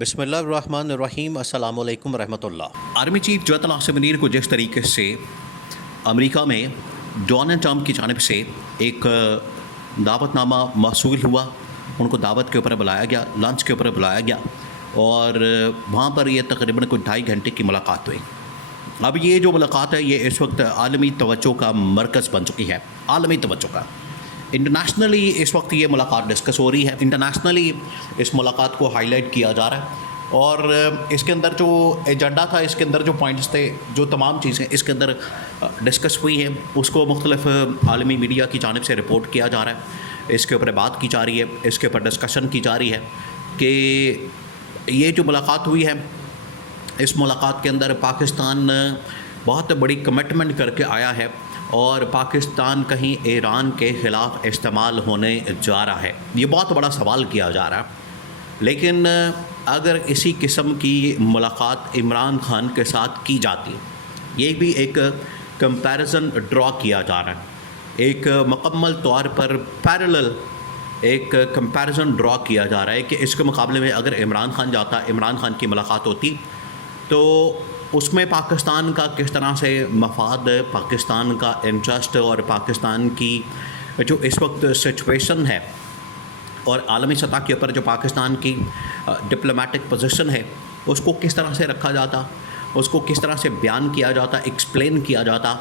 بسم اللہ الرحمن الرحیم، السلام علیکم ورحمۃ اللہ۔ آرمی چیف جو اطلاع سے منیر کو جس طریقے سے امریکہ میں ڈونلڈ ٹرمپ کی جانب سے ایک دعوت نامہ موصول ہوا، ان کو دعوت کے اوپر بلایا گیا، لنچ کے اوپر بلایا گیا اور وہاں پر یہ تقریباً کوئی 2.5 گھنٹے کی ملاقات ہوئی۔ اب یہ جو ملاقات ہے یہ اس وقت عالمی توجہ کا مرکز بن چکی ہے، عالمی توجہ کا۔ انٹرنیشنلی اس وقت یہ ملاقات ڈسکس ہو رہی ہے، انٹرنیشنلی اس ملاقات کو ہائی لائٹ کیا جا رہا ہے اور اس کے اندر جو ایجنڈا تھا، اس کے اندر جو پوائنٹس تھے، جو تمام چیزیں اس کے اندر ڈسکس ہوئی ہیں، اس کو مختلف عالمی میڈیا کی جانب سے رپورٹ کیا جا رہا ہے، اس کے اوپر بات کی جا رہی ہے، اس کے اوپر ڈسکشن کی جا رہی ہے کہ یہ جو ملاقات ہوئی ہے، اس ملاقات کے اندر پاکستان بہت بڑی کمٹمنٹ کر کے آیا ہے اور پاکستان کہیں ایران کے خلاف استعمال ہونے جا رہا ہے۔ یہ بہت بڑا سوال کیا جا رہا ہے، لیکن اگر اسی قسم کی ملاقات عمران خان کے ساتھ کی جاتی، یہ بھی ایک کمپیریزن ڈرا کیا جا رہا ہے، ایک مکمل طور پر پیرلل ایک کمپیریزن ڈرا کیا جا رہا ہے کہ اس کے مقابلے میں اگر عمران خان جاتا، عمران خان کی ملاقات ہوتی تو اس میں پاکستان کا کس طرح سے مفاد، پاکستان کا انٹرسٹ اور پاکستان کی جو اس وقت سچویشن ہے اور عالمی سطح کے اوپر جو پاکستان کی ڈپلومیٹک پوزیشن ہے، اس کو کس طرح سے رکھا جاتا، اس کو کس طرح سے بیان کیا جاتا، ایکسپلین کیا جاتا،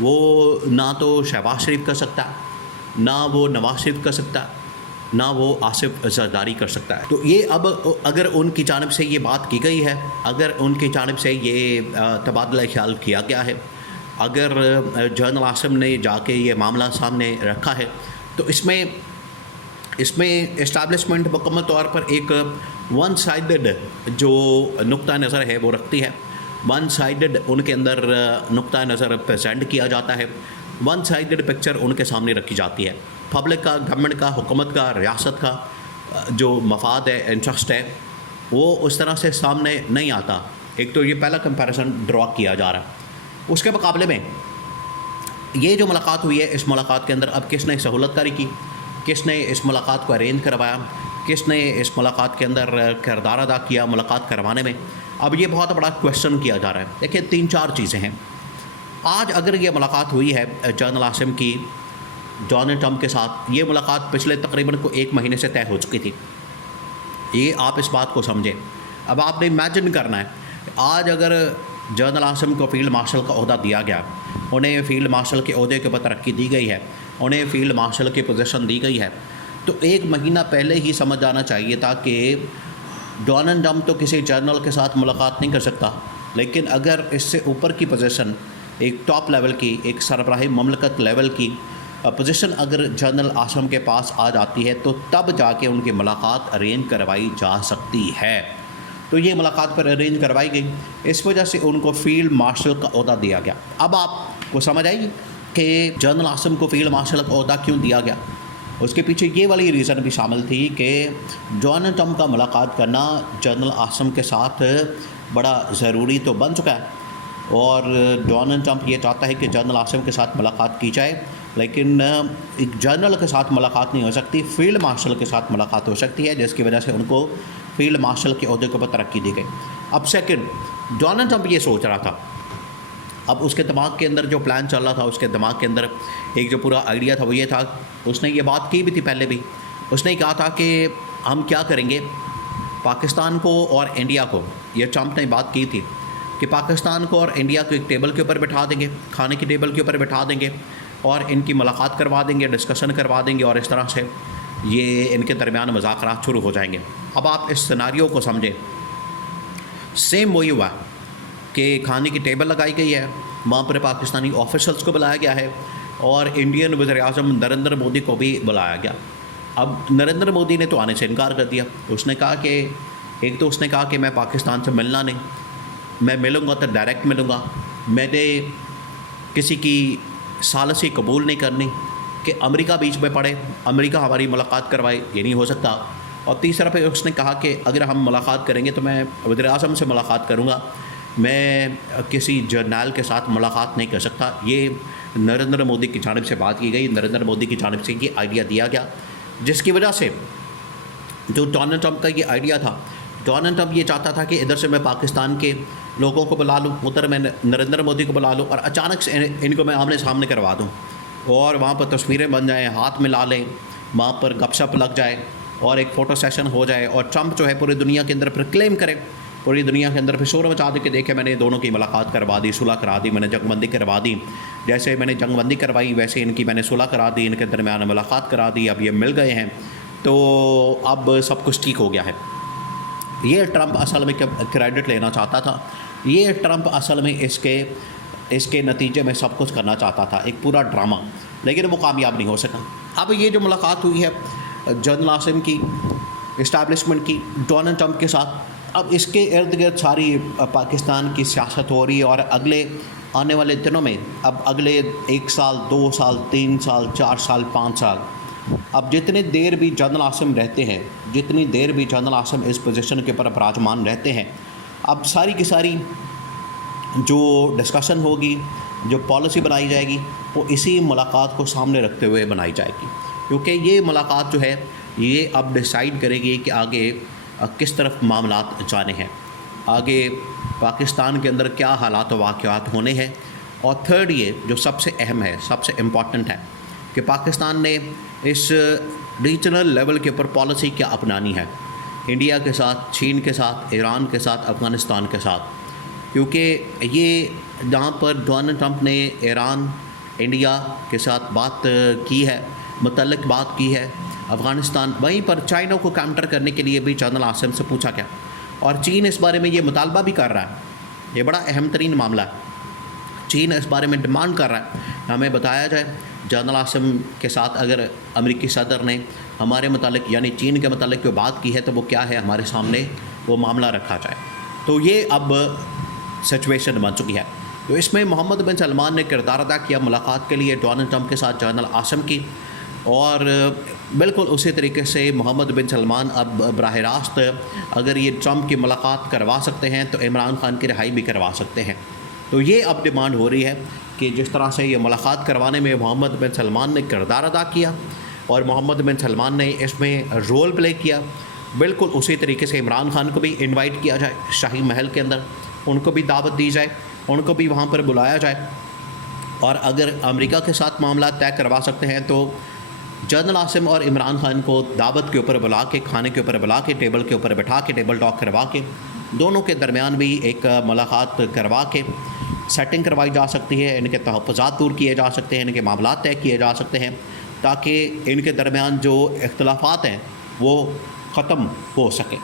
وہ نہ تو شہباز شریف کر سکتا، نہ وہ نواز شریف کر سکتا، نہ وہ آصف زرداری کر سکتا ہے۔ تو یہ اب اگر ان کی جانب سے یہ بات کی گئی ہے، اگر ان کی جانب سے یہ تبادلہ خیال کیا گیا ہے، اگر جنرل عاصم نے جا کے یہ معاملہ سامنے رکھا ہے، تو اس میں اسٹیبلشمنٹ مکمل طور پر ایک ون سائیڈڈ جو نقطہ نظر ہے وہ رکھتی ہے، ون سائیڈڈ ان کے اندر نقطہ نظر پریزنٹ کیا جاتا ہے، ون سائیڈڈ پکچر ان کے سامنے رکھی جاتی ہے۔ پبلک کا، گورنمنٹ کا، حکومت کا، ریاست کا جو مفاد ہے، انٹرسٹ ہے، وہ اس طرح سے سامنے نہیں آتا۔ ایک تو یہ پہلا کمپیریزن ڈرا کیا جا رہا ہے۔ اس کے مقابلے میں یہ جو ملاقات ہوئی ہے، اس ملاقات کے اندر اب کس نے سہولت کاری کی، کس نے اس ملاقات کو ارینج کروایا، کس نے اس ملاقات کے اندر کردار ادا کیا ملاقات کروانے میں، اب یہ بہت بڑا کویشچن کیا جا رہا ہے۔ دیکھیں 3-4 چیزیں ہیں۔ آج اگر یہ ملاقات ہوئی ہے جنرل عاصم کی ڈونلڈ ٹرمپ کے ساتھ، یہ ملاقات پچھلے تقریباً 1 مہینے سے طے ہو چکی تھی، یہ آپ اس بات کو سمجھیں۔ اب آپ نے امیجن کرنا ہے، آج اگر جنرل عاصم کو فیلڈ مارشل کا عہدہ دیا گیا، انہیں فیلڈ مارشل کے عہدے کے اوپر ترقی دی گئی ہے، انہیں فیلڈ مارشل کی پوزیشن دی گئی ہے، تو 1 مہینہ پہلے ہی سمجھ جانا چاہیے تھا کہ ڈونلڈ ٹرمپ تو کسی جنرل کے ساتھ ملاقات نہیں کر سکتا، لیکن اگر اس سے اوپر کی پوزیشن، ایک ٹاپ لیول کی، ایک سربراہی مملکت لیول کی پوزیشن اگر جنرل عاصم کے پاس آ جاتی ہے تو تب جا کے ان کی ملاقات ارینج کروائی جا سکتی ہے۔ تو یہ ملاقات پر ارینج کروائی گئی، اس وجہ سے ان کو فیلڈ مارشل کا عہدہ دیا گیا۔ اب آپ کو سمجھ آئی کہ جنرل عاصم کو فیلڈ مارشل کا عہدہ کیوں دیا گیا؟ اس کے پیچھے یہ والی ریزن بھی شامل تھی کہ ڈونلڈ ٹرمپ کا ملاقات کرنا جنرل عاصم کے ساتھ بڑا ضروری تو بن چکا ہے، اور ڈونلڈ ٹرمپ یہ چاہتا ہے کہ جنرل عاصم کے ساتھ ملاقات کی جائے، لیکن ایک جنرل کے ساتھ ملاقات نہیں ہو سکتی، فیلڈ مارشل کے ساتھ ملاقات ہو سکتی ہے، جس کی وجہ سے ان کو فیلڈ مارشل کے عہدے کے اوپر ترقی دی گئی۔ اب سیکنڈ، ڈونلڈ ٹرمپ یہ سوچ رہا تھا، اب اس کے دماغ کے اندر جو پلان چل رہا تھا، اس کے دماغ کے اندر ایک جو پورا آئیڈیا تھا وہ یہ تھا، اس نے یہ بات کی بھی تھی پہلے بھی، اس نے کہا تھا کہ ہم کیا کریں گے، پاکستان کو اور انڈیا کو، یہ ٹرمپ نے بات کی تھی کہ پاکستان کو اور انڈیا کو ایک ٹیبل کے اوپر بٹھا دیں گے، کھانے کی ٹیبل کے اوپر بٹھا دیں گے اور ان کی ملاقات کروا دیں گے، ڈسکشن کروا دیں گے، اور اس طرح سے یہ ان کے درمیان مذاکرات شروع ہو جائیں گے۔ اب آپ اس سیناریو کو سمجھیں، سیم وہی ہوا کہ کھانے کی ٹیبل لگائی گئی ہے، وہاں پر پاکستانی آفیشلس کو بلایا گیا ہے اور انڈین وزیر اعظم نریندر مودی کو بھی بلایا گیا۔ اب نریندر مودی نے تو آنے سے انکار کر دیا، اس نے کہا کہ ایک تو اس نے کہا کہ میں پاکستان سے ملنا نہیں، میں ملوں گا تو ڈائریکٹ ملوں گا، میں نے کسی کی ثالثی قبول نہیں کرنی کہ امریکہ بیچ میں پڑے، امریکہ ہماری ملاقات کروائے، یہ نہیں ہو سکتا۔ اور تیسرا پہ اس نے کہا کہ اگر ہم ملاقات کریں گے تو میں وزیر اعظم سے ملاقات کروں گا، میں کسی جرنیل کے ساتھ ملاقات نہیں کر سکتا۔ یہ نریندر مودی کی جانب سے بات کی گئی، نریندر مودی کی جانب سے یہ آئیڈیا دیا گیا، جس کی وجہ سے جو ڈونلڈ ٹرمپ کا یہ آئیڈیا تھا، ڈونلڈ ٹرمپ یہ چاہتا تھا کہ ادھر سے میں پاکستان کے لوگوں کو بلا لوں، ادھر میں نریندر مودی کو بلا لوں اور اچانک سے ان کو میں آمنے سامنے کروا دوں اور وہاں پر تصویریں بن جائیں، ہاتھ ملا لیں، وہاں پر گپ شپ لگ جائے اور ایک فوٹو سیشن ہو جائے اور ٹرمپ جو ہے پوری دنیا کے اندر پھر کلیم کرے، پوری دنیا کے اندر پھر شور مچا دے کہ دیکھیں میں نے دونوں کی ملاقات کروا دی، صلح کرا دی، میں نے جنگ بندی کروا دی، جیسے میں نے جنگ بندی کروائی ویسے ان کی میں نے صلح کرا دی، ان کے درمیان ملاقات کرا دی، اب یہ مل گئے ہیں تو اب سب کچھ ٹھیک ہو گیا ہے۔ یہ ٹرمپ اصل میں کریڈٹ لینا چاہتا تھا، یہ ٹرمپ اصل میں اس کے نتیجے میں سب کچھ کرنا چاہتا تھا، ایک پورا ڈرامہ، لیکن وہ کامیاب نہیں ہو سکا۔ اب یہ جو ملاقات ہوئی ہے جنرل عاصم کی، اسٹیبلشمنٹ کی ڈونلڈ ٹرمپ کے ساتھ، اب اس کے ارد گرد ساری پاکستان کی سیاست ہو رہی ہے اور اگلے آنے والے دنوں میں، اب اگلے 1 سال 2 سال 3 سال 4 سال 5 سال، اب جتنی دیر بھی جنرل عاصم رہتے ہیں، جتنی دیر بھی جنرل عاصم اس پوزیشن کے اوپر براجمان رہتے ہیں، اب ساری کی ساری جو ڈسکشن ہوگی، جو پالیسی بنائی جائے گی، وہ اسی ملاقات کو سامنے رکھتے ہوئے بنائی جائے گی، کیونکہ یہ ملاقات جو ہے یہ اب ڈیسائیڈ کرے گی کہ آگے کس طرف معاملات جانے ہیں، آگے پاکستان کے اندر کیا حالات و واقعات ہونے ہیں۔ اور تھرڈ یہ جو سب سے اہم ہے، سب سے امپورٹنٹ ہے کہ پاکستان نے اس ریجنل لیول کے اوپر پالیسی کیا اپنانی ہے، انڈیا کے ساتھ، چین کے ساتھ، ایران کے ساتھ، افغانستان کے ساتھ، کیونکہ یہ جہاں پر ڈونلڈ ٹرمپ نے ایران، انڈیا کے ساتھ بات کی ہے، متعلق بات کی ہے، افغانستان، وہیں پر چائنا کو کاؤنٹر کرنے کے لیے بھی جنرل عاصم سے پوچھا گیا اور چین اس بارے میں یہ مطالبہ بھی کر رہا ہے، یہ بڑا اہم ترین معاملہ ہے، چین اس بارے میں ڈیمانڈ کر رہا ہے، ہمیں بتایا جائے جنرل عاصم کے ساتھ اگر امریکی صدر نے ہمارے متعلق یعنی چین کے متعلق جو بات کی ہے تو وہ کیا ہے، ہمارے سامنے وہ معاملہ رکھا جائے۔ تو یہ اب سچویشن بن چکی ہے۔ تو اس میں محمد بن سلمان نے کردار ادا کیا ملاقات کے لیے ڈونلڈ ٹرمپ کے ساتھ جنرل عاصم کی، اور بالکل اسی طریقے سے محمد بن سلمان اب براہ راست اگر یہ ٹرمپ کی ملاقات کروا سکتے ہیں تو عمران خان کی رہائی بھی کروا سکتے ہیں۔ تو یہ اب ڈیمانڈ ہو رہی ہے کہ جس طرح سے یہ ملاقات کروانے میں محمد بن سلمان نے کردار ادا کیا اور محمد بن سلمان نے اس میں رول پلے کیا، بالکل اسی طریقے سے عمران خان کو بھی انوائٹ کیا جائے شاہی محل کے اندر، ان کو بھی دعوت دی جائے، ان کو بھی وہاں پر بلایا جائے، اور اگر امریکہ کے ساتھ معاملات طے کروا سکتے ہیں تو جنرل عاصم اور عمران خان کو دعوت کے اوپر بلا کے، کھانے کے اوپر بلا کے، ٹیبل کے اوپر بٹھا کے، ٹیبل ٹاک کروا کے، دونوں کے درمیان بھی ایک ملاقات کروا کے سیٹنگ کروائی جا سکتی ہے، ان کے تحفظات دور کیے جا سکتے ہیں، ان کے معاملات طے کیے جا سکتے ہیں، تاکہ ان کے درمیان جو اختلافات ہیں وہ ختم ہو سکیں۔